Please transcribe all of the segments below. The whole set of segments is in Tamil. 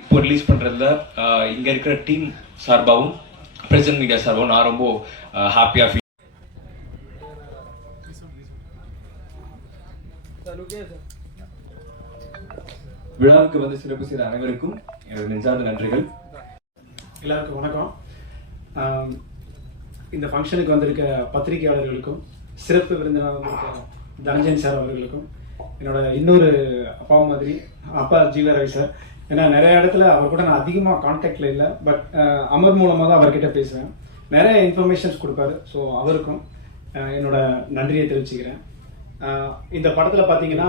இப்போ ரிலீஸ் பண்ணுறதுல இங்கே இருக்கிற டீம் சார்பாகவும் பிரசன்ட் மீடியா சார்பாகவும் நான் ரொம்ப ஹாப்பியாக ஃபீல். விழாவுக்கு வந்து சிறப்பு செய்த அனைவருக்கும் எனது நெஞ்சார்ந்த நன்றிகள். எல்லாருக்கும் வணக்கம். இந்த ஃபங்க்ஷனுக்கு வந்திருக்க பத்திரிகையாளர்களுக்கும் சிறப்பு விருந்தினர் வந்திருக்க தனஞ்சயன் சார் அவர்களுக்கும் என்னோட இன்னொரு அப்பா மாதிரி அப்பா ஜீவா ரவி சார். ஏன்னா நிறைய இடத்துல அவர் கூட நான் அதிகமாக கான்டாக்டில் இல்லை, பட் அமர் மூலமாக தான் அவர்கிட்ட பேசுவேன், நிறைய இன்ஃபர்மேஷன்ஸ் கொடுப்பாரு. ஸோ அவருக்கும் என்னோட நன்றியை தெரிவிச்சுக்கிறேன். இந்த படத்தில் பார்த்தீங்கன்னா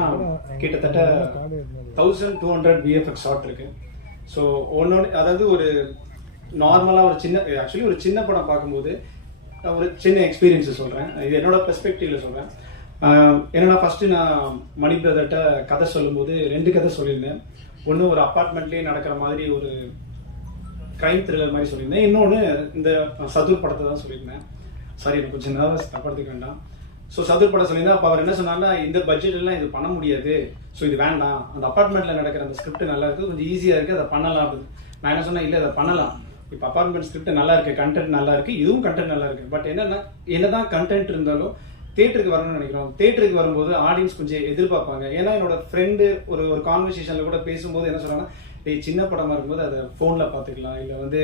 கிட்டத்தட்ட 1200 விஎஃப்எக்ஸ் ஷாட் இருக்கு. ஸோ ஒன்னொன்று, அதாவது ஒரு நார்மலாக ஒரு சின்ன படம் பார்க்கும்போது ஒரு சின்ன எக்ஸ்பீரியன்ஸை சொல்கிறேன். இது என்னோட பெர்ஸ்பெக்டிவ்ல சொல்கிறேன். என்னன்னா ஃபர்ஸ்ட் நான் மணி பிரதர்கிட்ட கதை சொல்லும்போது 2 கதை சொல்லியிருந்தேன். ஒன்று ஒரு அப்பார்ட்மெண்ட்லேயே நடக்கிற மாதிரி ஒரு கிரைம் த்ரில்லர் மாதிரி சொல்லியிருந்தேன். இன்னொன்று இந்த சதுர் படத்தை தான் சொல்லியிருந்தேன். சாரி, எனக்கு கொஞ்சம் நர்வஸ், தப்படுத்துக்க வேண்டாம். ஸோ சதுர் படம் சொல்லியிருந்தேன். அப்போ அவர் என்ன சொன்னார்னா, இந்த பட்ஜெட்லாம் இது பண்ண முடியாது, ஸோ இது வேண்டாம், அந்த அப்பார்ட்மெண்ட்டில் நடக்கிற அந்த ஸ்கிரிப்ட் நல்லா இருக்குது, கொஞ்சம் ஈஸியாக இருக்குது, அதை பண்ணலாம் அப்படின்னு. நான் என்ன சொன்னேன், இல்லை அதை பண்ணலாம், இப்போ அப்பார்ட்மெண்ட் ஸ்கிரிப்ட் நல்லா இருக்கு, கண்டென்ட் நல்லா இருக்கு, இதுவும் கண்டென்ட் நல்லா இருக்கு. பட் என்னதான் கண்டென்ட் இருந்தாலும் தேட்டருக்கு வரணும்னு நினைக்கிறோம். தேட்டருக்கு வரும்போது ஆடியன்ஸ் கொஞ்சம் எதிர்பார்ப்பாங்க. ஏன்னா என்னோட ஃப்ரெண்டு ஒரு கான்வர்சேஷன்ல கூட பேசும்போது என்ன சொல்றாங்கன்னா, சின்ன படமா இருக்கும்போது அதை போன்ல பாத்துக்கலாம், இல்ல வந்து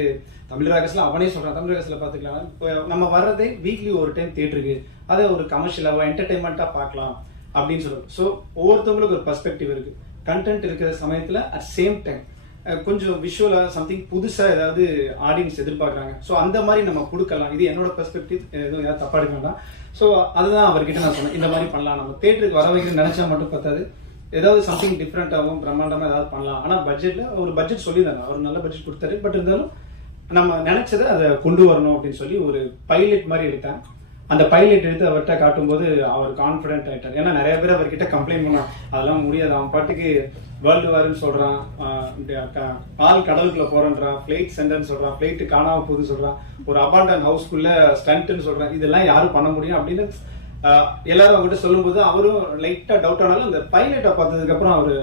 தமிழ் ராகஸ்ல அவனே சொல்றான், தமிழ் ராகஸ்ல பாத்துக்கலாம், நம்ம வர்றதே வீக்லி ஒரு டைம் தேட்டருக்கு, அதை ஒரு கமர்ஷியலாவோ என்டர்டைன்மெண்டா பார்க்கலாம் அப்படின்னு சொல்லுவோம். ஸோ ஒவ்வொருத்தவங்களுக்கு ஒரு பெர்ஸ்பெக்டிவ் இருக்கு. கண்டென்ட் இருக்கிற சமயத்துல அட் சேம் டைம் கொஞ்சம் விஷுவலா சம்திங் புதுசா ஏதாவது ஆடியன்ஸ் எதிர்பார்க்குறாங்க. ஸோ அந்த மாதிரி நம்ம கொடுக்கலாம். இது என்னோட பெர்ஸ்பெக்டிவ், எதுவும் யாரும் தப்பா எடுக்க வேண்டாம். ஸோ அதுதான் அவர்கிட்ட நான் சொன்னேன், இந்த மாதிரி பண்ணலாம், நம்ம தேட்டருக்கு வர வைக்கிறேன்னு நினைச்சா மட்டும் பார்த்தாது, ஏதாவது சம்திங் டிஃப்ரெண்டாகவும் பிரம்மாண்டமா ஏதாவது பண்ணலாம். ஆனால் பட்ஜெட்ல ஒரு பட்ஜெட் சொல்லியிருந்தாங்க, அவர் நல்ல பட்ஜெட் கொடுத்தாரு. பட் இருந்தாலும் நம்ம நினைச்சதை அதை கொண்டு வரணும் அப்படின்னு சொல்லி ஒரு பைலட் மாதிரி எடுத்தேன். அந்த பைலட் எடுத்து அவர்கிட்ட காட்டும்போது அவர் கான்ஃபிடென்ட் ஆயிட்டார். ஏன்னா நிறைய பேர் அவர்கிட்ட கம்ப்ளைண்ட் பண்ணான், அதெல்லாம் முடியாது, அவன் பாட்டுக்கு வேர்ல்டு வார்னு சொல்றான், ஆள் கடலுக்குள்ள போறன்றான், பிளைட் சென்டர்னு சொல்றான், பிளைட் காணாம போகுது சொல்றான், ஒரு அபாண்டன் ஹவுஸ்க்குள்ள ஸ்டண்ட்னு சொல்றான், இதெல்லாம் யாரும் பண்ண முடியும் அப்படின்னு எல்லாரும் அவங்ககிட்ட சொல்லும்போது அவரும் லைட்டா டவுட் ஆனாலும் அந்த பைலட்டை பார்த்ததுக்கு அப்புறம் அவரு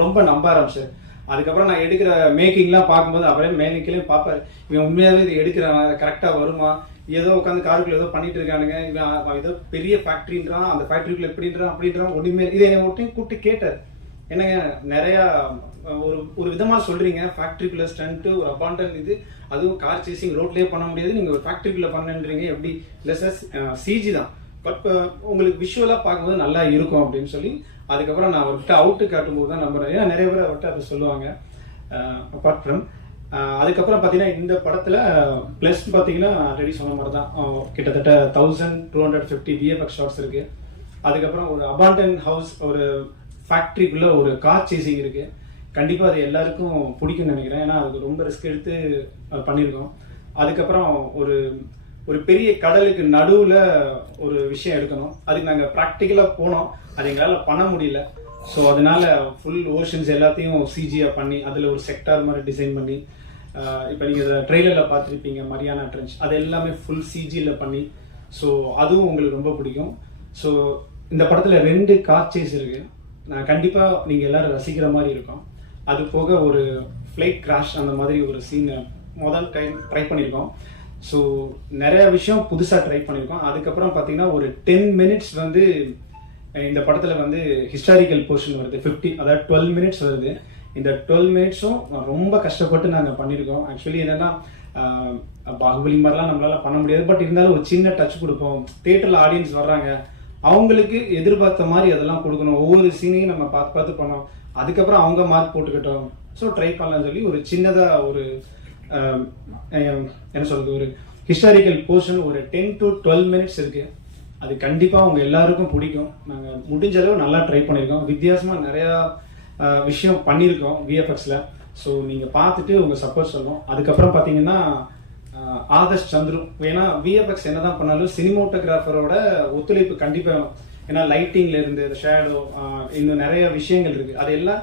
ரொம்ப நம்ப ஆரம்பிச்சார். அதுக்கப்புறம் நான் எடுக்கிற மேக்கிங்லாம் பார்க்கும்போது அவரே மேக்கிங்லேயும் பார்ப்பாரு, இவன் உண்மையாவே இது எடுக்கிறான், கரெக்டா வருமா, ஏதோ உட்காந்து காருக்குள்ள ஏதோ பண்ணிட்டு இருக்கானுங்க, இவன் ஏதோ பெரிய ஃபேக்டரின்றான், அந்த ஃபேக்டரிக்குள்ள எப்படின்றான் அப்படின்றான், ஒன்றுமே இதை என்னை ஒட்டையும் கூப்பிட்டு கேட்டார், என்னங்க நிறைய ஒரு விதமா சொல்றீங்க, ஃபேக்டரிக்குள்ள ஸ்டண்ட், ஒரு அபாண்டன், இது அதுவும் கார் சேசிங் ரோட்லயே பண்ண முடியாது, நீங்க ஒரு ஃபேக்டரிக்குள்ள பண்ணுன்றீங்க, எப்படி இல்லை சார், சிஜி தான், பட் உங்களுக்கு விஷுவலா பார்க்கும்போது நல்லா இருக்கும் அப்படின்னு சொல்லி அதுக்கப்புறம் நான் அவர்கிட்ட அவுட்டு காட்டும்போது தான் நம்புறேன். ஏன்னா நிறைய பேர் அவர்கிட்ட அதை சொல்லுவாங்க. அப்பார்ட் ஃப்ரம் அதுக்கப்புறம் பார்த்தீங்கன்னா இந்த படத்தில் ப்ளஸ் பார்த்தீங்கன்னா ஆல்ரெடி சொன்ன மாதிரி தான் கிட்டத்தட்ட 1250 விஎஃப்எக்ஸ் ஷாட்ஸ் இருக்கு. அதுக்கப்புறம் ஒரு அபாண்டன் ஹவுஸ், ஒரு ஃபேக்ட்ரிக்குள்ள ஒரு கார் சேசிங் இருக்கு. கண்டிப்பாக அது எல்லாருக்கும் பிடிக்கும்னு நினைக்கிறேன், ஏன்னா அதுக்கு ரொம்ப ரிஸ்க் எடுத்து பண்ணியிருக்கோம். அதுக்கப்புறம் ஒரு பெரிய கடலுக்கு நடுவில் ஒரு விஷயம் எடுக்கணும், அதுக்கு நாங்கள் ப்ராக்டிக்கலாக போனோம், அது எங்களால் பண்ண முடியல. ஸோ அதனால ஃபுல் ஓஷன்ஸ் எல்லாத்தையும் சிஜியாக பண்ணி அதில் ஒரு செக்டார் மாதிரி டிசைன் பண்ணி, இப்போ நீங்கள் ட்ரெய்லரில் பார்த்துருப்பீங்க மரியானா ட்ரென்ச், அது எல்லாமே ஃபுல் சிஜியில் பண்ணி, ஸோ அதுவும் உங்களுக்கு ரொம்ப பிடிக்கும். ஸோ இந்த படத்தில் 2 கார் சேஸ் இருக்கு, நான் கண்டிப்பாக நீங்கள் எல்லாரும் ரசிக்கிற மாதிரி இருக்கும். அது போக ஒரு ஃப்ளைட் கிராஷ் அந்த மாதிரி ஒரு சீன் முதல் டைம் ட்ரை பண்ணியிருக்கோம். ஸோ நிறைய விஷயம் புதுசாக ட்ரை பண்ணியிருக்கோம். அதுக்கப்புறம் பார்த்தீங்கன்னா ஒரு 10 மினிட்ஸ் வந்து இந்த படத்தில் வந்து ஹிஸ்டாரிக்கல் போர்ஷன் வருது, 50, அதாவது 12 மினிட்ஸ் வருது. இந்த 12 மினிட்ஸும் ரொம்ப கஷ்டப்பட்டு நாங்கள் பண்ணியிருக்கோம். ஆக்சுவலி என்னன்னா பாகுபலி மாதிரிலாம் நம்மளால பண்ண முடியாது, பட் இருந்தாலும் ஒரு சின்ன டச் கொடுப்போம். தியேட்டரில் ஆடியன்ஸ் வர்றாங்க, அவங்களுக்கு எதிர்பார்த்த மாதிரி அதெல்லாம் கொடுக்கணும், ஒவ்வொரு சீனையும் நம்ம பார்த்து பார்த்து பண்ணோம், அதுக்கப்புறம் அவங்க மார்க் போட்டுக்கிட்டோம். ஸோ ட்ரை பண்ணலாம்னு சொல்லி ஒரு சின்னதாக ஒரு என்ன சொல்றது, ஒரு ஹிஸ்டாரிக்கல் போர்ஷன் ஒரு 10 to 12 மினிட்ஸ் இருக்கு. அது கண்டிப்பாக உங்க எல்லாருக்கும் பிடிக்கும். நாங்கள் முடிஞ்ச அளவு நல்லா ட்ரை பண்ணியிருக்கோம், வித்தியாசமாக நிறையா விஷயம் பண்ணியிருக்கோம் விஎஃப்எக்ஸில். ஸோ நீங்கள் பார்த்துட்டு உங்கள் சப்போர்ட் சொல்லணும். அதுக்கப்புறம் பார்த்தீங்கன்னா ஆதர்ஷ் சந்துரு, ஏன்னா விஎஃப்எக்ஸ் என்னதான் பண்ணாலும் சினிமோட்டோகிராஃபரோட ஒத்துழைப்பு கண்டிப்பாக வேணும். ஏன்னா லைட்டிங்ல இருந்து ஷேடோ, இன்னும் நிறைய விஷயங்கள் இருக்கு, அது எல்லாம்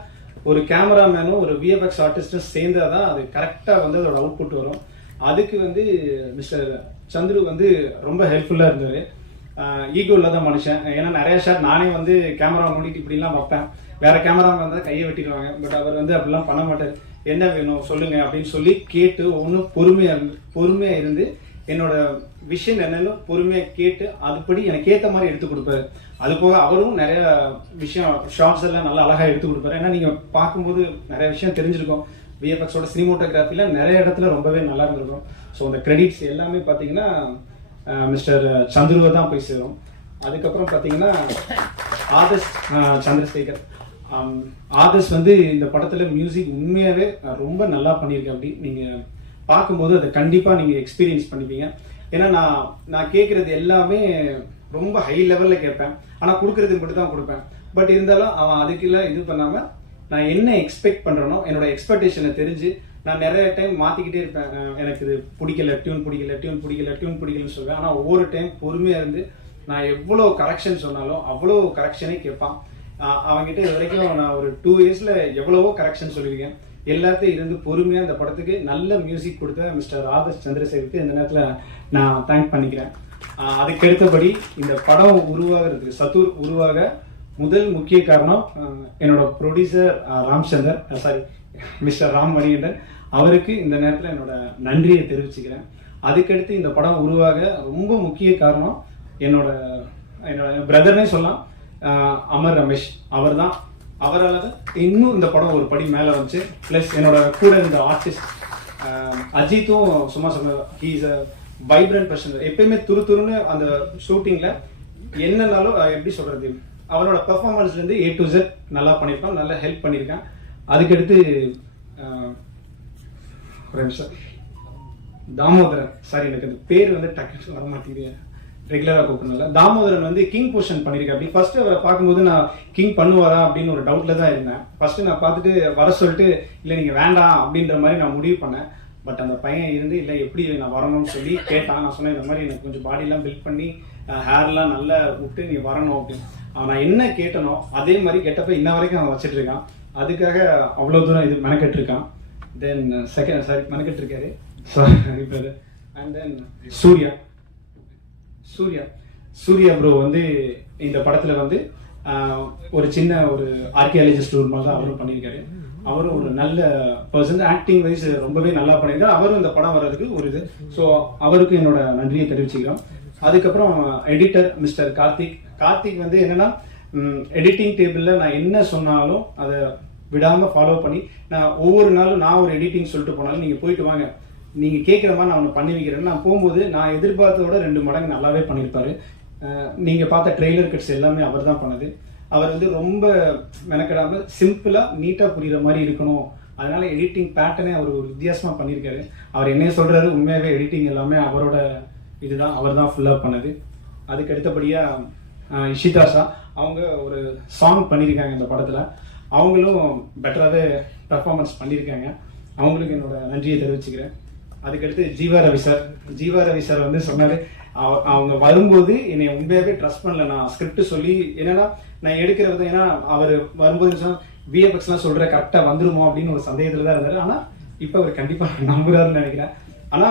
ஒரு கேமராமேனும் ஒரு விஎஃப்எக்ஸ் ஆர்டிஸ்டும் சேர்ந்தாதான் அது கரெக்டாக வந்து அதோட அவுட்புட் வரும். அதுக்கு வந்து மிஸ்டர் சந்துரு வந்து ரொம்ப ஹெல்ப்ஃபுல்லாக இருந்தார். ஈகோ இல்லாத மனுஷன், ஏன்னா நிறைய ஷாட் நானே வந்து கேமரா மூடிட்டு இப்படிலாம் வைப்பேன், வேற கேமரா வந்தால் கையை வெட்டிடுவாங்க, பட் அவர் வந்து அப்படிலாம் பண்ண மாட்டார். என்ன வேணும் சொல்லுங்க அப்படின்னு சொல்லி கேட்டு ஒன்றும் பொறுமையா இருந்து என்னோட விஷயம் என்னன்னு பொறுமையா கேட்டு அதுபடி எனக்கு ஏற்ற மாதிரி எடுத்து கொடுப்பாரு. அது போக அவரும் நிறைய விஷயம் ஷார்ட்ஸ் எல்லாம் நல்லா அழகா எடுத்து கொடுப்பாரு. ஏன்னா நீங்க பார்க்கும்போது நிறைய விஷயம் தெரிஞ்சிருக்கும். விஎஃப்எக்ஸோட சினிமோட்டோகிராஃபில நிறைய இடத்துல ரொம்பவே நல்லா இருந்திருக்கும். ஸோ அந்த கிரெடிட்ஸ் எல்லாமே பார்த்தீங்கன்னா மிஸ்டர் சந்துருவை தான் போய் சேரும். அதுக்கப்புறம் பார்த்தீங்கன்னா ஆதர்ஷ் சந்திரசேகர் ஆதர்ஷ் வந்து இந்த படத்துல மியூசிக் உண்மையாவே ரொம்ப நல்லா பண்ணியிருக்கேன். அப்படி நீங்க பார்க்கும்போது அதை கண்டிப்பா நீங்க எக்ஸ்பீரியன்ஸ் பண்ணிப்பீங்க. ஏன்னா நான் கேட்கறது எல்லாமே ரொம்ப ஹை லெவல்ல கேட்பேன், ஆனா கொடுக்கறது மட்டும் தான் கொடுப்பேன். பட் இருந்தாலும் அவன் அதுக்கெல்லாம் இது பண்ணாம நான் என்ன எக்ஸ்பெக்ட் பண்றேனோ என்னோட எக்ஸ்பெக்டேஷனை தெரிஞ்சு நான் நிறைய டைம் மாத்திக்கிட்டே இருப்பேன். எனக்கு இது பிடிக்கல, டியூன் பிடிக்கலன்னு சொல்லுவேன். ஆனா ஒவ்வொரு டைம் பொறுமையா இருந்து நான் எவ்வளவு கரெக்ஷன் சொன்னாலும் அவ்வளோ கரெக்ஷனே கேட்பான். அவங்ககிட்ட இது வரைக்கும் நான் ஒரு 2 இயர்ஸ்ல எவ்வளவோ கரெக்ஷன் சொல்லியிருக்கேன். எல்லாத்தையும் இருந்து பொறுமையா இந்த படத்துக்கு நல்ல மியூசிக் கொடுத்த மிஸ்டர் ஆதர்ஷ் சந்திரசேகருக்கு இந்த நேரத்துல நான் தேங்க் பண்ணிக்கிறேன். அதுக்கு அடுத்தபடி இந்த படம் உருவாகிறதுக்கு சத்துர் உருவாக முதல் முக்கிய காரணம் என்னோட ப்ரொடியூசர் மிஸ்டர் ராம் மணிகண்டன். அவருக்கு இந்த நேரத்தில் என்னோட நன்றியை தெரிவிச்சுக்கிறேன். அதுக்கடுத்து இந்த படம் உருவாக ரொம்ப முக்கிய காரணம் என்னோட பிரதர்னே சொல்லலாம், அமர் ரமேஷ். அவரால் இன்னும் இந்த படம் ஒரு படி மேலே வந்துச்சு. ப்ளஸ் என்னோட கூட இருந்த ஆர்டிஸ்ட் அஜித்தும் சும்மா சொன்ன he is a vibrant person. எப்பயுமே துருன்னு அந்த ஷூட்டிங்ல என்னன்னாலும் எப்படி சொல்றது, அவனோட பெர்ஃபார்மன்ஸ்ல இருந்து A to Z நல்லா பண்ணியிருப்பான், நல்லா ஹெல்ப் பண்ணியிருக்கான். அதுக்கடுத்து தாமோதரன், சாரி எனக்கு அந்த பேர் வந்து டக்குன்னு வர மாட்டேங்குது, ரெகுலரா கூப்பிடல. தாமோதரன் வந்து கிங் போர்ஷன் பண்ணியிருக்கேன். அப்படி ஃபர்ஸ்ட் அவரை பார்க்கும்போது நான் கிங் பண்ணுவாரா அப்படின்னு ஒரு டவுட்ல தான் இருந்தேன். ஃபர்ஸ்ட் நான் பார்த்துட்டு வர சொல்லிட்டு இல்லை நீங்க வேண்டாம் அப்படின்ற மாதிரி நான் முடிவு பண்ணேன். பட் அந்த பையன் இருந்து இல்லை எப்படி நான் வரணும்னு சொல்லி கேட்டான். நான் சொன்னேன் இந்த மாதிரி எனக்கு கொஞ்சம் பாடியெல்லாம் பில்ட் பண்ணி ஹேர்லாம் நல்லா விட்டு நீ வரணும் அப்படின்னு. நான் என்ன கேட்டனோ அதே மாதிரி கெட்டப்ப இன்ன வரைக்கும் அவன் வச்சுட்டு இருக்கான். அதுக்காக அவ்வளோ தூரம் இது மெனக்கெட்டு இருக்கான். தென் மெனக்கெட்டு இருக்காரு. அண்ட் தென் சூர்யா ப்ரோ வந்து இந்த படத்துல வந்து ஒரு சின்ன ஒரு ஆர்கியாலஜிஸ்ட் ஒரு மாதிரி தான் அவரும் பண்ணியிருக்காரு. அவரும் ஒரு நல்ல பர்சன், ஆக்டிங் வைஸ் ரொம்பவே நல்லா பண்ணியிருக்காரு. அவரும் இந்த படம் வர்றதுக்கு ஒரு இது. ஸோ அவருக்கு என்னோட நன்றியை தெரிவிச்சுக்கிறோம். அதுக்கப்புறம் எடிட்டர் மிஸ்டர் கார்த்திக் வந்து என்னன்னா எடிட்டிங் டேபிள்ல நான் என்ன சொன்னாலும் அதை விடாம ஃபாலோ பண்ணி நான் ஒவ்வொரு நாளும் நான் ஒரு எடிட்டிங் சொல்லிட்டு போனாலும் நீங்க போயிட்டு வாங்க, நீங்க கேட்குற மாதிரி நான் ஒன்று பண்ணி வைக்கிறேன். நான் போகும்போது நான் எதிர்பார்த்ததோட 2 மடங்கு நல்லாவே பண்ணியிருப்பாரு. நீங்க பார்த்த ட்ரெய்லர் கட்ஸ் எல்லாமே அவர் தான் பண்ணது. அவர் வந்து ரொம்ப மெனக்கெடாம சிம்பிளா நீட்டா புரியுற மாதிரி இருக்கணும். அதனால எடிட்டிங் பேட்டர்னே அவர் ஒரு வித்தியாசமா பண்ணியிருக்காரு. அவர் என்ன சொல்றாரு, உண்மையாவே எடிட்டிங் எல்லாமே அவரோட இதுதான், அவர் தான் ஃபுல்லா பண்ணது. அதுக்கு அடுத்தபடியா இஷிதாஷா அவங்க ஒரு சாங் பண்ணியிருக்காங்க இந்த படத்துல. அவங்களும் பெட்டராகவே பெர்ஃபார்மன்ஸ் பண்ணியிருக்காங்க. அவங்களுக்கு என்னோட நன்றியை தெரிவிச்சுக்கிறேன். அதுக்கடுத்து ஜீவா ரவி சார் வந்து சொன்னாரு, அவங்க வரும்போது என்னை உண்மையாவே ட்ரஸ்ட் பண்ணல. நான் ஸ்கிரிப்ட் சொல்லி என்னன்னா நான் எடுக்கிற விதம், ஏன்னா அவர் வரும்போது விஎஃப்எக்ஸ் எல்லாம் சொல்ற கரெக்டா வந்துருமோ அப்படின்னு ஒரு சந்தேகத்துல தான் இருந்தாரு. ஆனா இப்ப அவர் கண்டிப்பா நம்புறாருன்னு நினைக்கிறேன். ஆனா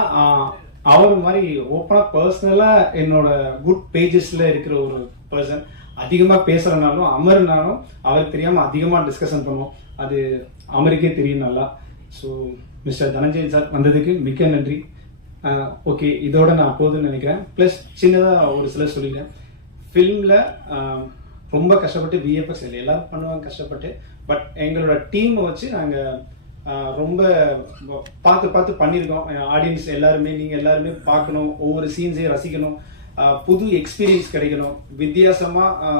அவர் மாதிரி ஓப்பனா பர்சனலா என்னோட குட் பேஜஸ்ல இருக்கிற ஒரு பர்சன். அதிகமா பேசுறனாலும் அமர்னாலும் அவருக்கு தெரியாம அதிகமா டிஸ்கஷன் பண்ணுவோம். அது அமருக்கே தெரியும் நல்லா. ஸோ மிஸ்டர் தனஞ்சயன் சார் வந்ததுக்கு மிக்க நன்றி. ஓகே, இதோட நான் போதுன்னு நினைக்கிறேன். ப்ளஸ் சின்னதாக ஒரு சிலர் சொல்லிட்டேன். ஃபிலிமில் ரொம்ப கஷ்டப்பட்டு விஎஃப்எக்ஸ் எல்லாரும் பண்ணுவாங்க கஷ்டப்பட்டு. பட் எங்களோட டீமை வச்சு நாங்கள் ரொம்ப பார்த்து பண்ணியிருக்கோம். ஆடியன்ஸ் எல்லாருமே, நீங்கள் எல்லாருமே பார்க்கணும், ஒவ்வொரு சீன்ஸையும் ரசிக்கணும், புது எக்ஸ்பீரியன்ஸ் கிடைக்கணும், வித்தியாசமாக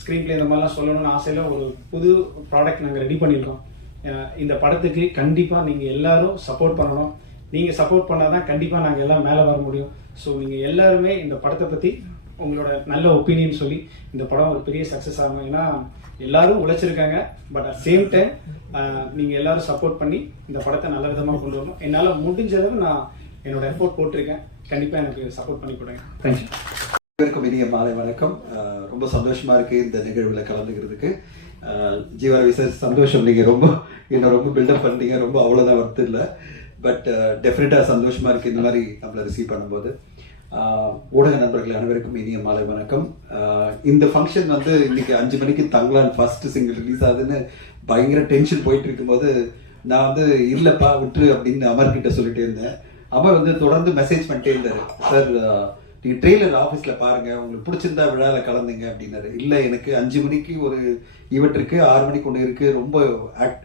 ஸ்க்ரீன் பிளே இந்த மாதிரிலாம் சொல்லணும்னு ஆசையில் ஒரு புது ப்ராடக்ட் நாங்கள் ரெடி பண்ணியிருக்கோம். இந்த படத்துக்கு கண்டிப்பாக நீங்கள் எல்லாரும் சப்போர்ட் பண்ணணும். நீங்கள் சப்போர்ட் பண்ணாதான் கண்டிப்பாக நாங்கள் எல்லாம் மேலே வர முடியும். ஸோ நீங்கள் எல்லாருமே இந்த படத்தை பற்றி உங்களோட நல்ல ஒப்பீனியன் சொல்லி இந்த படம் ஒரு பெரிய சக்ஸஸ் ஆகணும். ஏன்னா எல்லாரும் உழைச்சிருக்காங்க. பட் அட் சேம் டைம் நீங்கள் எல்லாரும் சப்போர்ட் பண்ணி இந்த படத்தை நல்ல விதமாக கொண்டு வரணும். என்னால் முடிஞ்சளவு நான் என்னோட எஃபோர்ட் போட்டிருக்கேன். கண்டிப்பாக எனக்கு சப்போர்ட் பண்ணி கொடுங்க. தேங்க்யூ. அனைவருக்கும் இனிய மாலை வணக்கம். ரொம்ப சந்தோஷமா இருக்கு இந்த நிகழ்வுல கலந்துக்கிறதுக்கு. ஜீவாரவி சார், சந்தோஷம். நீங்க என்ன ரொம்ப பில்டப் பண்ணிட்டீங்க. ரொம்ப அவ்வளோதான் வருது இல்லை. பட் டெஃபினட்டா சந்தோஷமா இருக்கு இந்த மாதிரி நம்மளை ரிசீவ் பண்ணும்போது. ஊடக நண்பர்கள் அனைவருக்கும் இனிய மாலை வணக்கம். இந்த ஃபங்க்ஷன் வந்து இன்னைக்கு 5 மணிக்கு தங்கலான் ஃபர்ஸ்ட் சிங்கிள் ரிலீஸ் ஆகுதுன்னு பயங்கர டென்ஷன் போயிட்டு இருக்கும்போது நான் வந்து இல்லப்பா விட்டுரு அப்படின்னு அமர் கிட்ட சொல்லிட்டே இருந்தேன். அமர் வந்து தொடர்ந்து மெசேஜ் பண்ணிட்டே இருந்தாரு, சார் நீங்க ட்ரெய்லர் ஆஃபீஸ்ல பாருங்க, உங்களுக்கு பிடிச்சிருந்தா விழாவில் கலந்துங்க அப்படின்னாரு. இல்லை எனக்கு 5 மணிக்கு ஒரு ஈவெண்ட் இருக்கு, 6 மணிக்கு ஒன்று இருக்கு, ரொம்ப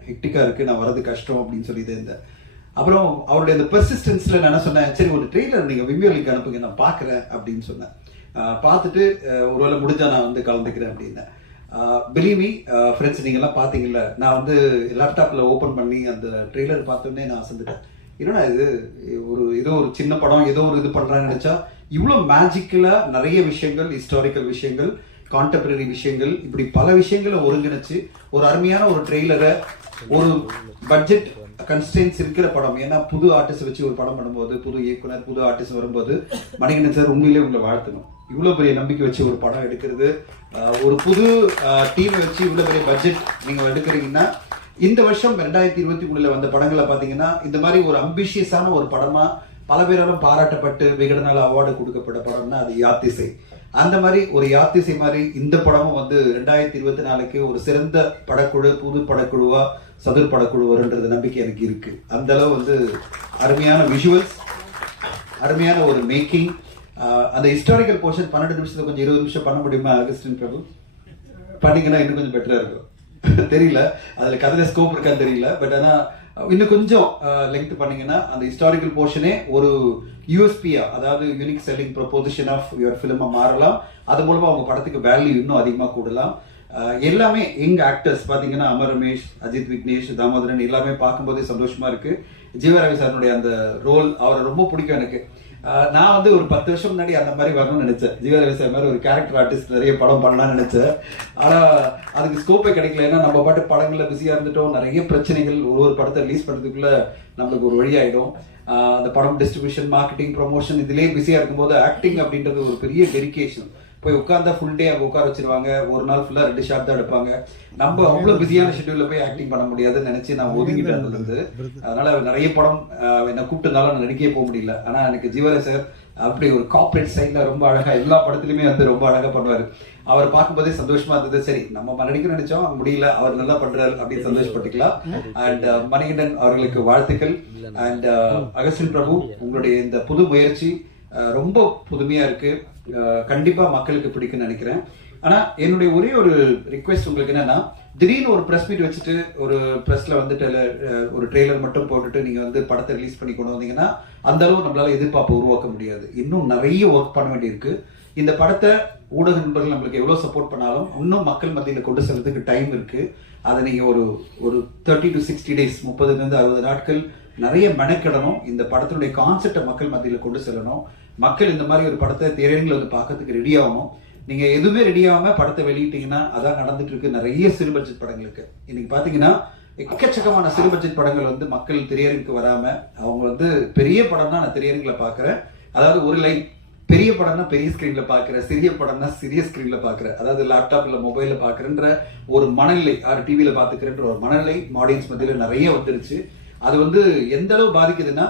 ஹெக்டிக்கா இருக்கு, நான் வரது கஷ்டம் அப்படின்னு சொல்லிட்டு இருந்தேன். அப்புறம் அவருடைய அந்த பெர்சிஸ்டன்ஸ்ல நான் என்ன சொன்னேன், சரி ஒரு ட்ரெய்லர் நீங்க விமியோலிக்கு அனுப்புங்க, நான் பாக்குறேன் அப்படின்னு சொன்னேன். பார்த்துட்டு ஒருவேளை முடிஞ்சா நான் வந்து கலந்துக்கிறேன் அப்படின்னேன். பிலீவ் மீ ஃப்ரெண்ட்ஸ், நீங்க எல்லாம் பாத்தீங்கல்ல, நான் வந்து லேப்டாப்ல ஓபன் பண்ணி அந்த ட்ரெய்லர் பார்த்தோன்னே நான் அசந்துட்டேன். என்னடா இது, ஏதோ ஒரு சின்ன படம், ஏதோ ஒரு இது பண்றான்னு நினைச்சா இவ்வளவு மேஜிக்கலா நிறைய விஷயங்கள், ஹிஸ்டாரிக்கல் விஷயங்கள், கான்டெம்பரரி விஷயங்கள், இப்படி பல விஷயங்களை ஒருங்கிணைச்சு ஒரு அருமையான ஒரு ட்ரெய்லரை, ஒரு பட்ஜெட் கன்ஸ்டன்ஸ் இருக்கிற படம். ஏன்னா புது ஆர்டிஸ்ட் வச்சு ஒரு படம் பண்ணும்போது, புது இயக்குனர், புது ஆர்டிஸ்ட் வரும்போது, மணிகண்டன் சார் உண்மையிலேயே உங்களை வாழ்த்தணும். இவ்வளவு பெரிய நம்பிக்கை வச்சு ஒரு படம் எடுக்கிறது, ஒரு புது டீமை வச்சு இவ்வளவு பெரிய பட்ஜெட் நீங்க எடுக்கிறீங்கன்னா, இந்த வருஷம் 2023 வந்த படங்களை பாத்தீங்கன்னா இந்த மாதிரி ஒரு அம்பிஷியஸான ஒரு படமா பல பேராலும் பாராட்டப்பட்டு விகடனால அவார்டு கொடுக்கப்பட்ட படம்னா அது யாத்திசை. அந்த மாதிரி ஒரு யாத்திசை மாதிரி இந்த படமும் வந்து 2024க்கு ஒரு சிறந்த படக்குழு, புது படக்குழுவா சதுர் படக்குழு வருன்றது நம்பிக்கை எனக்கு இருக்கு. அந்த அளவு வந்து அருமையான விஷுவல்ஸ், அருமையான ஒரு மேக்கிங். அந்த ஹிஸ்டாரிக்கல் போர்ஷன் 12 நிமிஷத்துல கொஞ்சம் 20 நிமிஷம் பண்ண முடியுமா அகஸ்டின் பிரபு? பண்ணீங்கன்னா இன்னும் கொஞ்சம் பெட்டரா இருக்கும். தெரியல அதுல கதையில ஸ்கோப் இருக்கான்னு தெரியல, பட் ஆனா இன்னும் கொஞ்சம் லெங்க் பண்ணீங்கன்னா அந்த ஹிஸ்டாரிக்கல் போர்ஷனே ஒரு யூஎஸ்பியா, அதாவது unique selling proposition of your ஃபிலிமா மாறலாம். அது மூலமா அவங்க படத்துக்கு வேல்யூ இன்னும் அதிகமா கூடலாம். எல்லாமே எங்க ஆக்டர்ஸ் பாத்தீங்கன்னா அமர் ரமேஷ், அஜித் விக்னேஷ், தாமோதரன் எல்லாமே பார்க்கும்போதே சந்தோஷமா இருக்கு. ஜீவராவி சாருடைய அந்த ரோல் அவரை ரொம்ப பிடிக்கும் எனக்கு. நான் வந்து ஒரு 10 வருஷம் முன்னாடி அந்த மாதிரி வரணும்னு நினைச்சேன். ஜீவராவி சார் மாதிரி ஒரு கேரக்டர் ஆர்டிஸ்ட் நிறைய படம் பண்ணலாம்னு நினைச்சேன். ஆனா அதுக்கு ஸ்கோப்பே கிடைக்கல. ஏன்னா நம்ம பாட்டு படங்கள்ல பிஸியா இருந்துட்டோம், நிறைய பிரச்சனைகள். ஒரு படத்தை ரிலீஸ் பண்றதுக்குள்ள நம்மளுக்கு ஒரு வழியாயிடும். அந்த படம் டிஸ்ட்ரிபியூஷன், மார்க்கெட்டிங், ப்ரொமோஷன் இதுலயே பிஸியா இருக்கும்போது ஆக்டிங் அப்படின்றது ஒரு பெரிய டெடிகேஷன். போய் உட்கார்ந்தா ஃபுல் டே அங்கே உட்கார வச்சிருவாங்க, ஒரு நாள் ஃபுல்லா 2 ஷாட் தான் எடுப்பாங்க. நம்ம அவ்வளவு பிஸியான ஷெட்யூல்ல போய் ஆக்டிங் பண்ண முடியாதுன்னு நினைச்சு நான் ஒதுங்கிட்டேன் இருந்து. அதனால நிறைய படம் என்ன கூப்பிட்டுனாலும் நான் நடிக்கவே போக முடியல. ஆனா எனக்கு ஜீவராஜ் சார் அப்படி ஒரு கார்பரேட் சைட்ல ரொம்ப அழகா எல்லா படத்துலயுமே வந்து ரொம்ப அழகா பண்ணுவாரு. அவர் பார்க்கும்போதே சந்தோஷமா இருந்தது. சரி நம்ம நடிக்க நினைச்சோம், முடியல, அவர் நல்லா பண்றாரு அப்படின்னு சந்தோஷப்பட்டுக்கலாம். அண்ட் மணிகண்டன் அவர்களுக்கு வாழ்த்துக்கள். அண்ட் அகஸ்டின் பிரபு, உங்களுடைய இந்த புது முயற்சி ரொம்ப புதுமையா இருக்கு, கண்டிப்பா மக்களுக்கு பிடிக்கும்னு நினைக்கிறேன். ஆனா என்னுடைய ஒரே ஒரு ரிக்வெஸ்ட் உங்களுக்கு என்னன்னா, திடீர்னு ஒரு பிரஸ் மீட் வச்சுட்டு ஒரு பிரஸ்ல வந்துட்டு ஒரு ட்ரெய்லர் மட்டும் போட்டுட்டு நீங்க வந்து படத்தை ரிலீஸ் பண்ணி கொண்டு வந்தீங்கன்னா அந்த அளவு நம்மளால எதிர்பார்ப்பு உருவாக்க முடியாது. இன்னும் நிறைய ஒர்க் பண்ண வேண்டியிருக்கு. இந்த படத்தை ஊடக நண்பர்கள் நம்மளுக்கு எவ்வளவு சப்போர்ட் பண்ணாலும் இன்னும் மக்கள் மத்தியில கொண்டு செல்றதுக்கு டைம் இருக்கு. அதை நீங்க ஒரு 30 to 60 days, 30 to 60 நாட்கள் நிறைய மெனக்கிடணும். இந்த படத்தினுடைய கான்செப்டை மக்கள் மத்தியில கொண்டு செல்லணும். மக்கள் இந்த மாதிரி ஒரு படத்தை திரையரங்கில் வந்து பார்க்கறதுக்கு ரெடி ஆகணும். நீங்க எதுவுமே ரெடி ஆகாம படத்தை வெளியிட்டீங்கன்னா அதான் நடந்துட்டு இருக்கு நிறைய சிறு பட்ஜெட் படங்களுக்கு. இன்னைக்கு பாத்தீங்கன்னா எக்கச்சக்கமான சிறு பட்ஜெட் படங்கள் வந்து மக்கள் திரையரங்குக்கு வராம, அவங்க வந்து பெரிய படம்னா நான் திரையரங்குல பாக்குறேன், அதாவது ஒரு லைன், பெரிய படம்னா பெரிய ஸ்கிரீன்ல பாக்குறேன், சிறிய படம்னா சிறிய ஸ்கிரீன்ல பாக்குறேன், அதாவது லேப்டாப் இல்ல மொபைல்ல பாக்குறேன்ற ஒரு மனநிலை, டிவியில பாத்துக்கிறேன்ற ஒரு மனநிலை ஆடியன்ஸ் மத்தியில நிறைய வந்துருச்சு. அது வந்து எந்த அளவு பாதிக்குதுன்னா,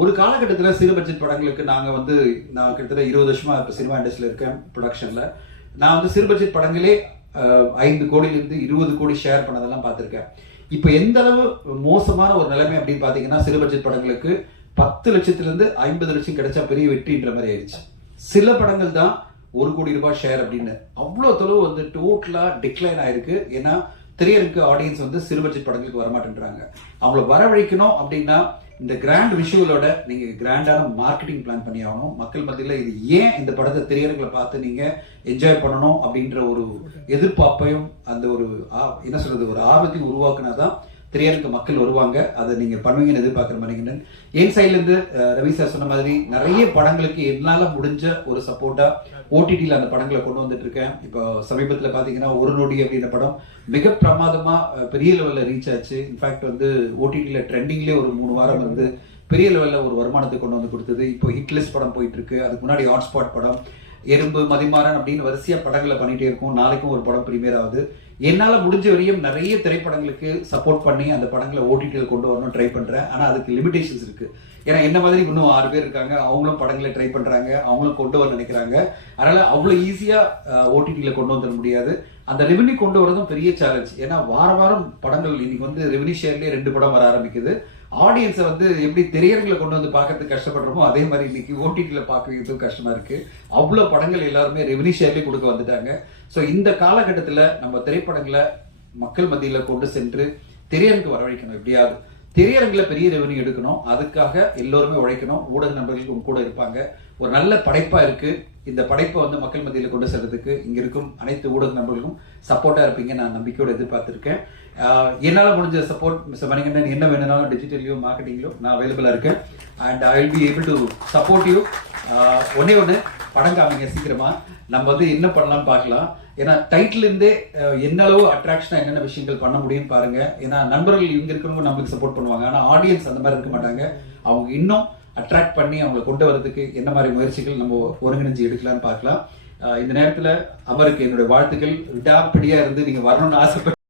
ஒரு காலகட்டத்தில் சிறு பட்ஜெட் படங்களுக்கு நான் கிட்டத்தட்ட 20 வருஷமா இப்போ சினிமா இண்டஸ்ட்ரியில் இருக்கேன் ப்ரொடக்ஷன்ல. நான் வந்து சிறு பட்ஜெட் படங்களே 5 கோடியிலிருந்து 20 கோடி ஷேர் பண்ணதெல்லாம் பார்த்துருக்கேன். இப்போ எந்த அளவு மோசமான ஒரு நிலைமை அப்படின்னு பார்த்தீங்கன்னா, சிறு பட்ஜெட் படங்களுக்கு 10 லட்சத்திலிருந்து 50 லட்சம் கிடைச்சா பெரிய வெற்றின்ற மாதிரி ஆயிடுச்சு. சில படங்கள் தான் 1 கோடி ரூபாய் ஷேர் அப்படின்னு. அவ்வளோ தொலைவு வந்து டோட்டலா டிக்ளைன் ஆயிருக்கு. ஏன்னா திரையரங்கு ஆடியன்ஸ் வந்து சிறு பட்ஜெட் படங்களுக்கு வரமாட்டேன்றாங்க. அவங்கள வரவழைக்கணும் அப்படின்னா இந்த கிராண்ட் விஷுவலோட நீங்க கிராண்டான மார்க்கெட்டிங் பிளான் பண்ணி ஆகணும். மக்கள் மத்தியில் இது ஏன் இந்த படத்தை திரையரங்களை பார்த்து நீங்க என்ஜாய் பண்ணணும் அப்படின்ற ஒரு எதிர்பார்ப்பையும் அந்த ஒரு என்ன சொல்றது, ஒரு ஆர்வத்தையும் உருவாக்குனாதான் திரையரங்கு மக்கள் வருவாங்க. அதை நீங்க பண்ணுவீங்கன்னு எதிர்பார்க்கிற மணிகண்டன். என் சைட்ல இருந்து ரவி சார் சொன்ன மாதிரி நிறைய படங்களுக்கு என்னால முடிஞ்ச ஒரு சப்போர்ட்டா ஓடிடியில் அந்த படங்களை கொண்டு வந்துட்டு இருக்கேன். இப்போ சமீபத்துல பாத்தீங்கன்னா ஒரு நொடி அப்படின்ற படம் மிக பிரமாதமா பெரிய லெவல்ல ரீச் ஆச்சு. இன்ஃபேக்ட் வந்து ஓடிடியில் ட்ரெண்டிங்லேயே ஒரு 3 வாரம் வந்து பெரிய லெவல்ல ஒரு வருமானத்தை கொண்டு வந்து கொடுத்தது. இப்போ ஹிட்லிஸ்ட் படம் போயிட்டு இருக்கு. அதுக்கு முன்னாடி ஹாட்ஸ்பாட் படம், எறும்பு, மதிமாறன் அப்படின்னு வரிசையா படங்களை பண்ணிட்டே இருக்கும். நாளைக்கும் ஒரு படம் பிரீமியர் ஆகுது. என்னால முடிஞ்ச வரையும் நிறைய திரைப்படங்களுக்கு சப்போர்ட் பண்ணி அந்த படங்களை ஓடிடியில் கொண்டு வரணும் ட்ரை பண்றேன். ஆனா அதுக்கு லிமிடேஷன்ஸ் இருக்கு. ஏன்னா என்ன மாதிரி இன்னும் 6 பேர் இருக்காங்க, அவங்களும் படங்களை ட்ரை பண்றாங்க, அவங்களும் கொண்டு வர நினைக்கிறாங்க. அதனால அவ்வளவு ஈஸியா ஓடிடியில கொண்டு வந்துட முடியாது. அந்த ரெவென்யூ கொண்டு வரதும் பெரிய சேலஞ்ச். ஏன்னா வாரம் படங்கள் இன்னைக்கு வந்து ரெவென்யூ ஷேர்லயே 2 படம் வர ஆரம்பிக்குது. ஆடியன்ஸை வந்து எப்படி திரையரங்களை கொண்டு வந்து பார்க்கறதுக்கு கஷ்டப்படுறோமோ அதே மாதிரி இன்னைக்கு ஓடிடியில் பார்க்கறதுக்கு கஷ்டமா இருக்கு. அவ்வளோ படங்கள் எல்லாருமே ரெவென்யூ ஷேர்லேயே கொடுக்க வந்துட்டாங்க. ஸோ இந்த காலகட்டத்தில் நம்ம திரைப்படங்களை மக்கள் மத்தியில் கொண்டு சென்று திரையரங்கு வரவழைக்கணும். எப்படியாவது திரையரங்கில் பெரிய ரெவென்யூ எடுக்கணும். அதுக்காக எல்லோருமே உழைக்கணும். ஊடக நண்பர்கள் கூட இருப்பாங்க. ஒரு நல்ல படைப்பா இருக்கு. இந்த படைப்பை வந்து மக்கள் மத்தியில் கொண்டு செல்றதுக்கு இங்க இருக்கும் அனைத்து ஊடக நண்பர்களும் சப்போர்ட்டா இருப்பீங்க நான் நம்பிக்கையோடு எதிர்பார்த்திருக்கேன். என்னால முடிஞ்ச சப்போர்ட் மிஸ்டர் மணிகண்டன், என்ன வேணும்னாலும் டிஜிட்டல்லையோ மார்க்கெட்டிங்லோ நான் அவைலபிளா இருக்கேன். And I will be able to support you. ஒண்ணு படம் காமிங்க சீக்கிரமா. நம்ம வந்து என்ன பண்ணலாம்னு பார்க்கலாம். ஏன்னா டைட்டில் இருந்தே என்ன அளவு அட்ராக்ஷனா என்னென்ன விஷயங்கள் பண்ண முடியும் பாருங்க. ஏன்னா நண்பர்கள் இங்க இருக்கிறவங்க நம்மளுக்கு சப்போர்ட் பண்ணுவாங்க. ஆனா ஆடியன்ஸ் அந்த மாதிரி இருக்க மாட்டாங்க. அவங்க இன்னும் அட்ராக்ட் பண்ணி அவங்களை கொண்டு வரதுக்கு என்ன மாதிரி முயற்சிகள் நம்ம ஒருங்கிணைஞ்சு எடுக்கலாம்னு பார்க்கலாம். இந்த நேரத்தில் அமருக்கு என்னுடைய வாழ்த்துக்கள். விடாப்பிடியா இருந்து நீங்க வரணும்னு ஆசைப்பட்டு